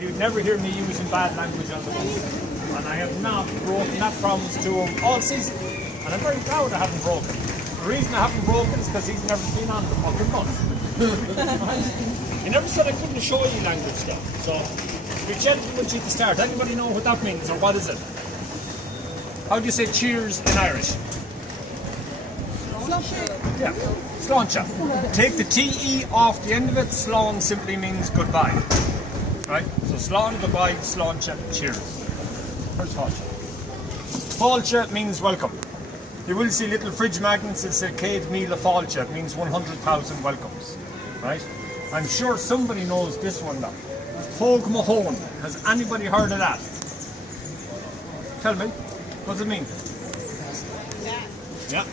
You'd never hear me using bad language on the bus. And I have not broken that promise to him all season. And I'm very proud I haven't broken. The reason I haven't broken is because he's never been on the fucking bus. He never said I couldn't show you language stuff. So, you're gentle with you at the start. Anybody know what that means or what is it? How do you say cheers in Irish? Yeah, sláinte. Take the TE off the end of it. Slán simply means goodbye. Right? So slán, goodbye, sláinte, cheers. Where's fáilte? Fáilte means welcome. You will see little fridge magnets that say Céad Míle Fáilte. It means 100,000 welcomes. Right? I'm sure somebody knows this one now. Póg Mahone. Has anybody heard of that? Tell me. What does it mean? Yeah.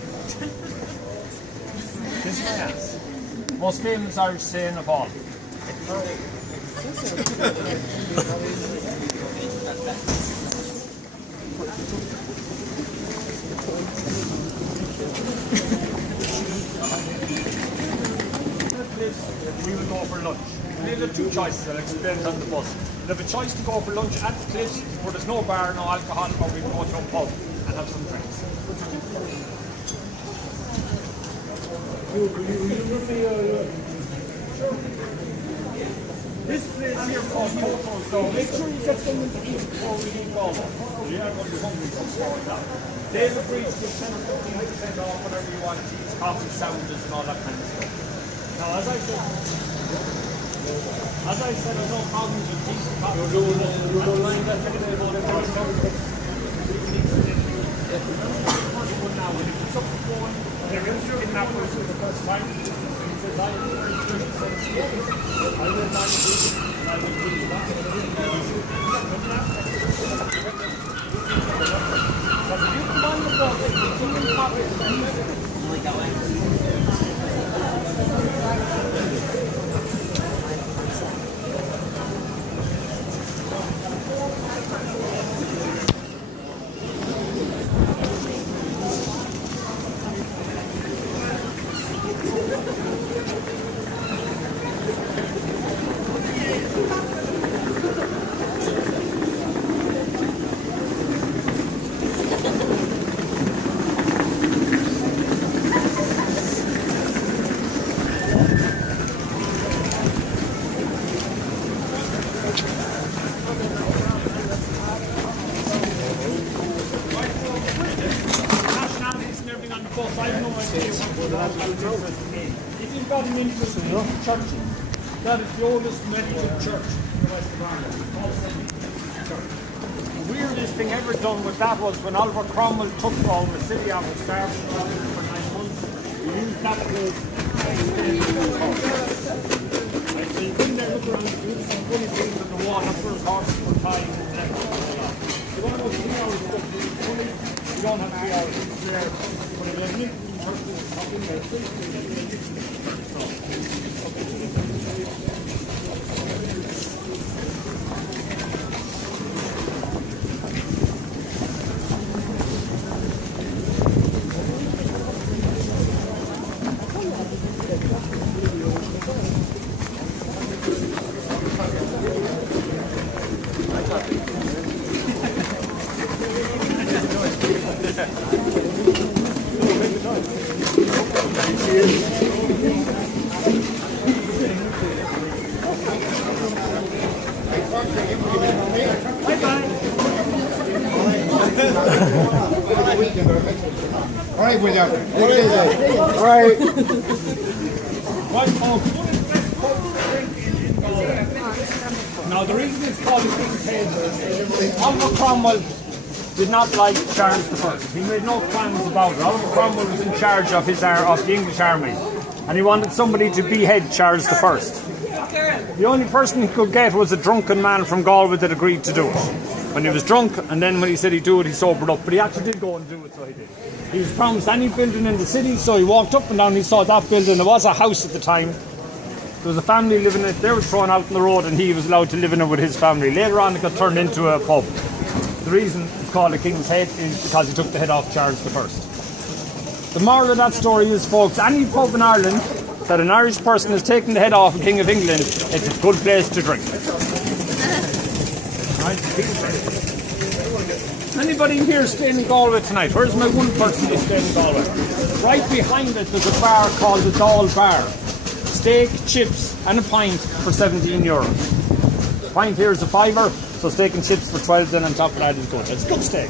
This one, yeah. Most famous Irish saying of all. We will go for lunch. We have two choices, I'll explain it on the bus. We have a choice to go for lunch at the cliffs where there's no bar, no alcohol, or we can go to a pub and have some drinks. This place here called Coco's, so make sure you get something to eat before we leave Galway. You are going to be hungry before that. They've agreed to give 10 or 15% off whatever you want, teas, coffee, sandwiches and all that kind of stuff. Now as I said, there's no problems with teas and coffee. You're doing line that's anyway about it. Now, when he puts up the phone, they're in that person for the first time. And he says, I will not do it. I will do that. But if you combine the bus, it's something coffee. If you've got an interest in churches, that is the oldest Methodist church in the West of Ireland. The weirdest thing ever done with that was when Oliver Cromwell took the city out of starving for 9 months, he used that place right, so you go in there, look around, you see some funny things on the wall, that's where horses were tied and everything like that. You want to go 3 hours to do funny, you don't have 3 hours, it's there. But if you All right, William. All right. Right, folks, what is the best pub to drink in Galway? Now, the reason it's called the King's Head, Oliver Cromwell did not like Charles I. He made no plans about it. Oliver Cromwell was in charge of the English army, and he wanted somebody to behead Charles I. The only person he could get was a drunken man from Galway that agreed to do it. When he was drunk, and then when he said he'd do it, he sobered up. But he actually did go and do it, so he did. He was promised any building in the city, so he walked up and down, he saw that building. There was a house at the time. There was a family living in it. They were thrown out on the road, and he was allowed to live in it with his family. Later on, it got turned into a pub. The reason it's called a King's Head is because he took the head off Charles I. The moral of that story is, folks, any pub in Ireland that an Irish person has taken the head off a King of England, it's a good place to drink. Right? Anybody here staying in Galway tonight? Where's my one person who's staying in Galway? Right behind it there's a bar called the Dáil Bar. Steak, chips and a pint for €17. A pint here is a fiver, so steak and chips for 12, then on top of that is good. It's good steak.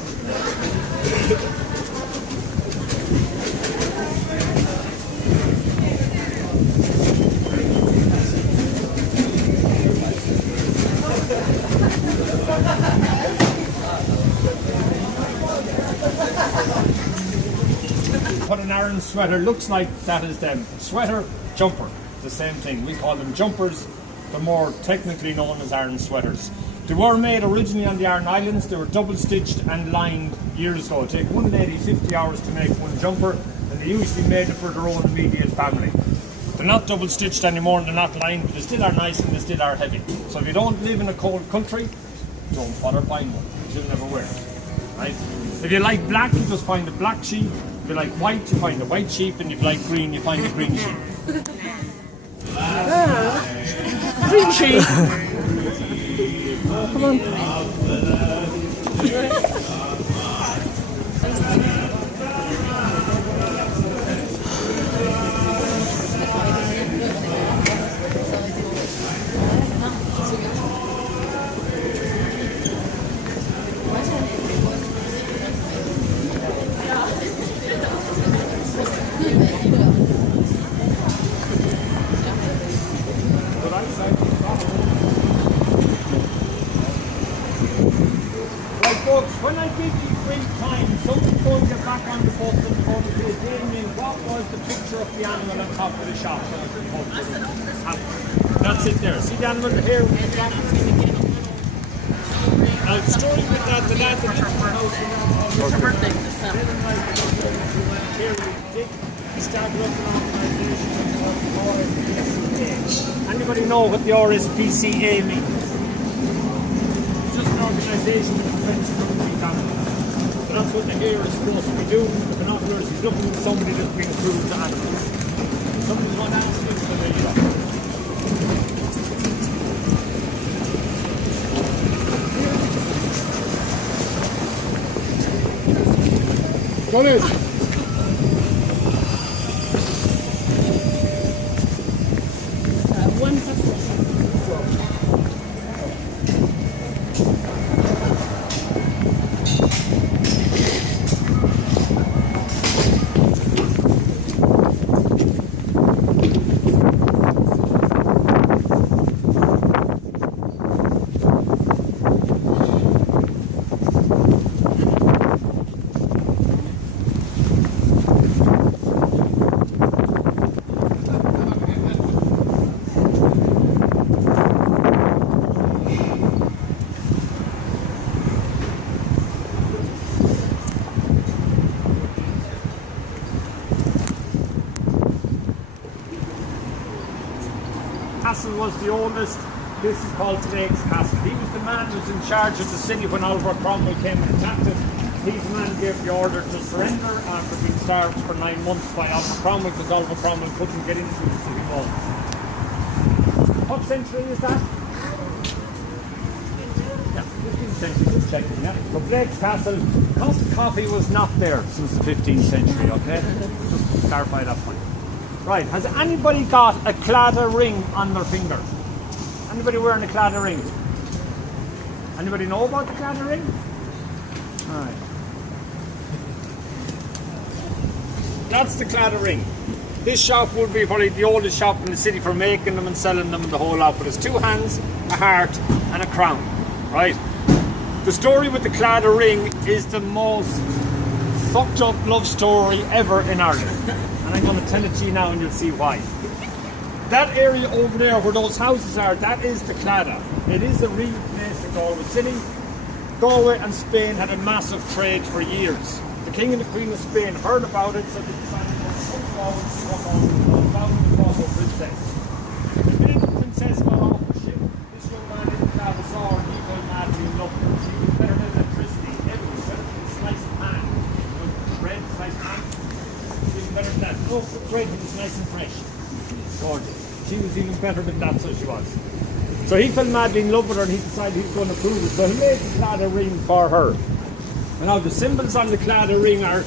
What an Aaron sweater looks like, that is them. Sweater, jumper, the same thing. We call them jumpers. They're more technically known as Aaron sweaters. They were made originally on the Aran Islands. They were double stitched and lined years ago. It took one lady 50 hours to make one jumper, and they usually made it for their own immediate family. They're not double stitched anymore and they're not lined, but they still are nice and they still are heavy. So if you don't live in a cold country, don't bother buying one. You'll never wear it. Right? If you like black, you just find a black sheep. If you like white, you find a white sheep, and if you like green, you find a green sheep. Green sheep! Come on. Folks, when I give you free time, someone's going to get back on the bus and going to say, Damien, what was the picture of the animal on top of the shop? That's it there. See the animal here? Now, the story with that, the lad that took the house It's her birthday this summer. he started up an organisation called RSPCA. Anybody know what the RSPCA means? It's just an organisation that prevents cruelty to animals. So that's what the hair is supposed to be doing. The binoculars is looking at somebody that's been cruel to animals. Somebody's going to ask him, so there you go. Go ahead. One person. Castle was the oldest. This is called today's castle. He was the man who was in charge of the city when Oliver Cromwell came and attacked it. He's the man who gave the order to surrender after being starved for 9 months by Oliver Cromwell because Oliver Cromwell couldn't get into the city walls. What century is that? Yeah, 15th century, just checking, yeah. So Blake's Castle, coffee was not there since the 15th century, okay? Just to clarify that point. Right, has anybody got a Claddagh ring on their finger? Anybody wearing a Claddagh ring? Anybody know about the Claddagh ring? Alright. That's the Claddagh ring. This shop would be probably the oldest shop in the city for making them and selling them and the whole lot, but it's 2 hands, a heart and a crown. Right? The story with the Claddagh ring is the most fucked up love story ever in Ireland. And I'm going to tell it to you now and you'll see why. That area over there where those houses are, that is the Claddagh. It is a real place in Galway City. Galway and Spain had a massive trade for years. The King and the Queen of Spain heard about it, so they decided to come forward and walk on the Galway princess. The minute the princess got off the ship, this young man in the Claddagh saw her and he fell madly in love with her. She was better than electricity, everything, better than sliced pan. Bread, sliced pan. Better than that. No, the bread was nice and fresh. Gorgeous. She was even better than that, so she was. So he fell madly in love with her and he decided he was going to prove it. So he made the claddagh ring for her. And now the symbols on the claddagh ring are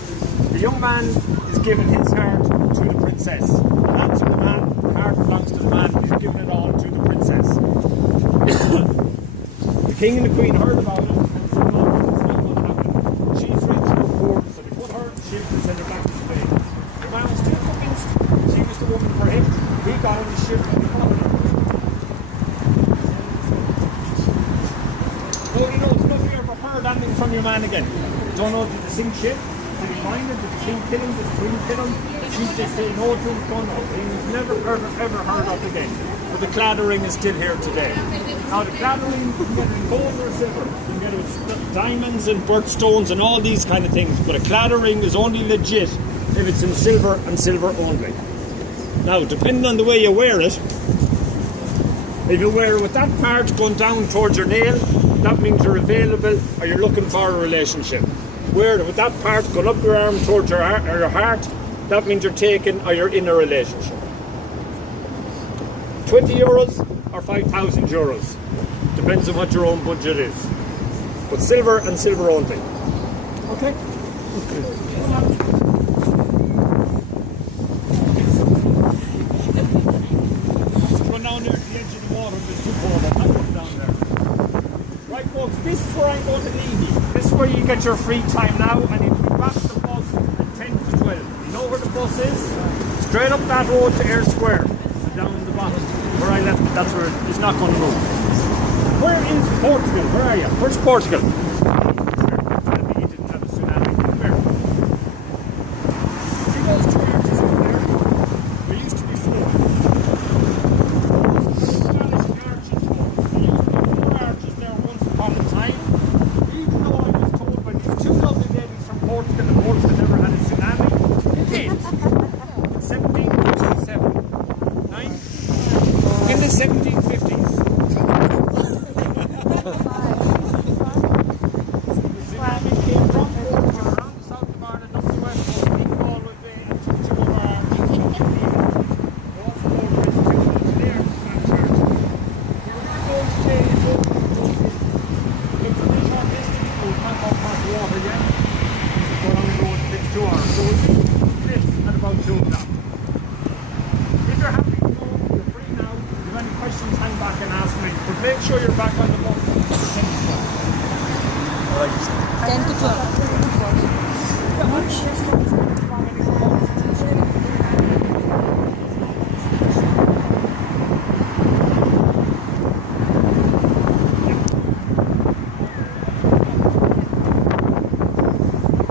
the young man is giving his heart to the princess. The hand to the man, the heart belongs to the man, he's giving it all to the princess. The king and the queen heard about it and said, no, it's not going to happen. She's rich, you're poor, so they put her in the ship and sent her back to Spain. The man was still convinced she was the woman for him. He got on the ship and he followed her. Nobody knows, nobody ever heard anything from your man again. Don't know, did the sink ship? Did he find it? Did the king kill him? Did the queen kill him? She just say no to him, don't know. He was never ever heard of again. But the claddagh ring is still here today. Now the claddagh ring, you can get it in gold or silver. You can get it with diamonds and birthstones and all these kind of things. But a claddagh ring is only legit if it's in silver and silver only. Now, depending on the way you wear it, if you wear it with that part going down towards your nail, that means you're available or you're looking for a relationship. Wear it with that part going up your arm towards your heart, that means you're taken or you're in a relationship. 20 euros or 5,000 euros. Depends on what your own budget is. But silver and silver only. Okay? Run down there to the edge of the water, there's two more, I'll go down there. Right folks, this is where I'm going to leave you. This is where you get your free time now and you can back the bus at 10 to 12. You know where the bus is? Straight up that road to Ayr Square. Down in the bottom. Where I left it, that's where it's not going to move. Where is Portugal? Where are you? Where's Portugal? Tell me you didn't have a tsunami. Where? See those two arches over there? There used to be four. There used to be four arches there once upon a time. Even though I was told by these two lovely ladies from Portugal that Portugal never had a tsunami, it did. In 1757. In the 1750s. The tsunami came from Portugal around the south of Ireland up the west coast, in Galway Bay and took two of our armies and took the also over its two there, Spanish army. Where we're going today is over the coast. It's a really short distance, so we can't go across the water yet. It's going on the road in 2 hours. So we'll do this at about 2 o'clock. If you're happy to go, you're free now. If you have any questions, hang back and ask me. But make sure you're back on the bus at 10 to 12. All right. 10 to 12.